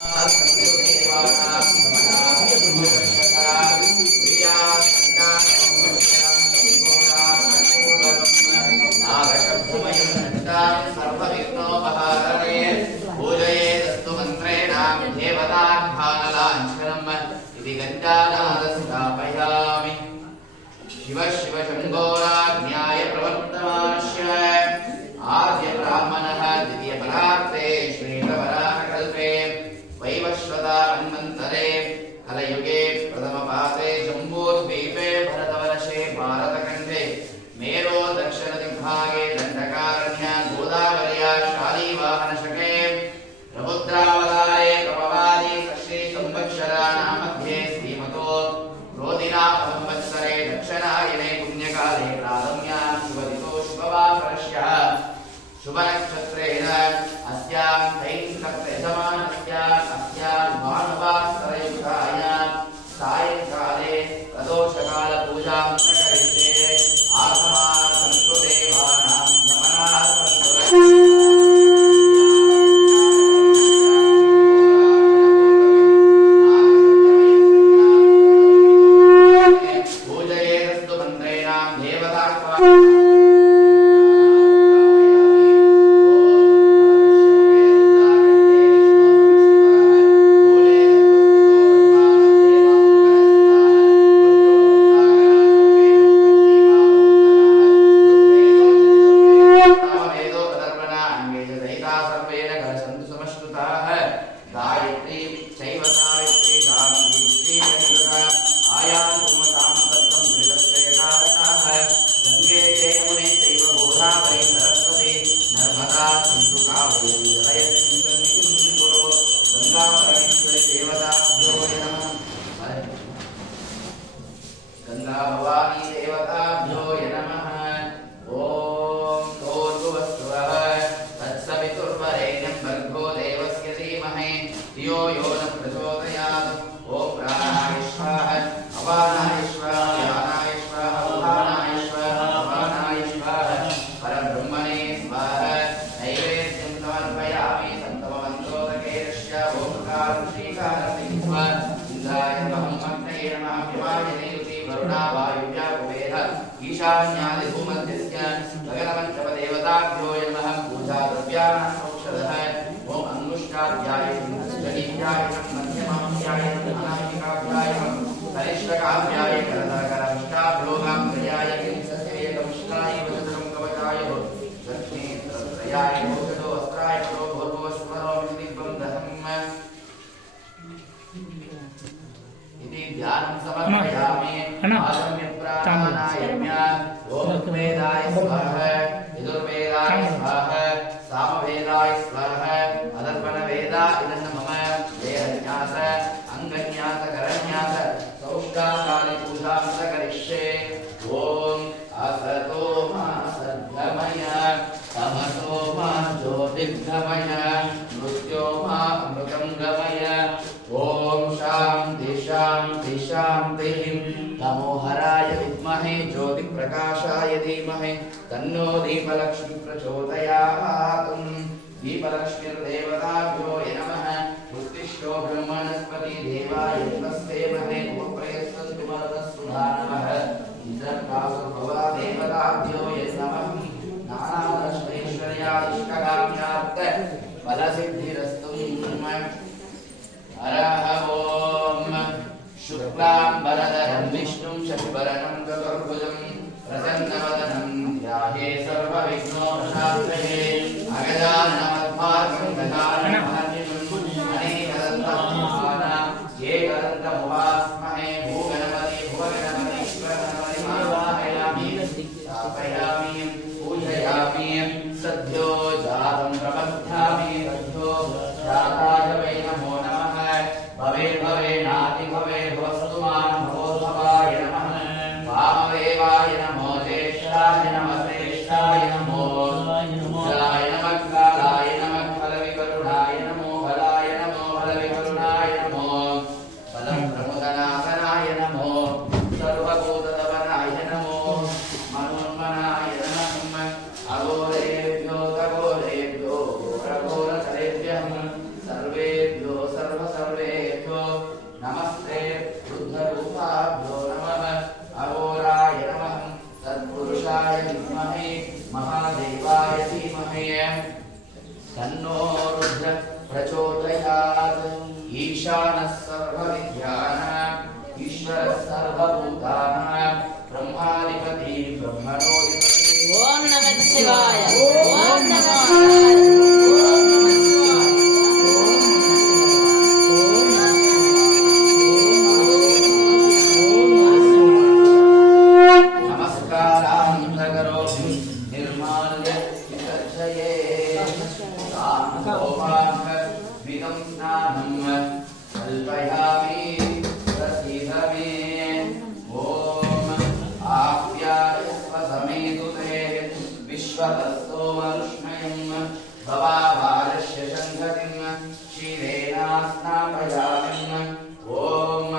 शिव शिव शंभोराज्ञाय प्रवर्तमानस्य आद्य ब्राह्मणः द्वितीय परार्थे श्वेतवराहकल्पे वैवस्वतामन्वन्तरे कलयुगे प्रथमपादे जम्बूद्वीपे भरतवर्षे भारतखण्डे मेरो दक्षिणदिग्भागे दण्डकारण्य गोदावर्या शालीवाहनशके प्रबुद्रावतारे प्रभवादि षष्ठी संवत्सराणां मध्ये श्रीमतो रोदिना संवत्सरे दक्षिणायने पुण्यकाले प्रारम्यां शुभदितो शुभवासरस्य शुभनक्षत्रेण अस्यां अस्यां भानुवासरयुक्तायां सायंकाले प्रदोषकालपूजां करिष्ये आगमार्थं देवानां नमनार्थं ईशान्यादिभूमध्यस्य गगनपञ्चमदेवताभ्यो नमः पूजाद्रव्याणां औषधः ॐ अंगुष्ठाध्यायं जलीध्यायं मध्यमाध्यायं अनामिकाध्यायं कनिष्ठकाध्याय करदकरष्टाभ्यो गाम्भ्याय किंसत्येकमुष्टाय वचनं कवचाय लक्ष्मीत्रयाय औषधो अस्त्राय परो भूर्भो स्मरो दिव्यं दहम् इति ध्यानं समर्पयामि आगम्य प्राणायाम्य ओम वेदाय स्वाहा यजुर्वेदाय स्वाहा सामवेदाय स्वाहा अदर्पण वेदा इदं मम देहन्यास अंगन्यास करन्यास सौष्ठाकाले पूजां करिष्ये ओम असतो मा सद्गमय तमसो मा ज्योतिर्गमय मृत्यो मा अमृतं गमय ओम शांति शांति शांति नमो हराय विद्महे ज्योतिप्रकाशाय धीमहि तन्नो दीपलक्ष्मी प्रचोदयात् दीपलक्ष्मीर्देवताभ्यो नमः उत्तिष्ठो ब्रह्मणस्पति देवाय नमस्ते महे उपप्रयच्छन्तु मरुतस्तु नमः इंद्रकासुभवा देवताभ्यो नमः नानादश्मैश्वर्यादिष्टकाम्यार्थ फलसिद्धिरस्तु हरः ओम शुक्लांबरधरं विष्णुं शशिवर्णं चतुर्भुजं प्रसन्नवदनं ध्याये सर्वविघ्नोपशान्तये अगजाननमद्भागं गजाननमहर्निशं अनेकदन्तमुपास्महे एकदन्तमुपास्महे भूगणपति भुवगणपति ईश्वरगणपति आवाहयामि स्थापयामि पूजयामि सद्यो जातं प्रबध्यामि सद्यो जाताय वै नमो नमः भवे भवे नाति भवे भवस्तुमान भवोद्भवाय नमः वामदेवाय नमो ज्येष्ठाय नमः श्रेष्ठाय नमो जाय नमः कालाय सर्वभूतात् ईशानः सर्वविद्यानाम् ईश्वरः सर्वभूतानां ब्रह्माधिपति ब्रह्मणोऽधिपति। ओम नमः शिवाय। ओम नमः शिवाय। क्षीरेणास्नापयामिम्। ओम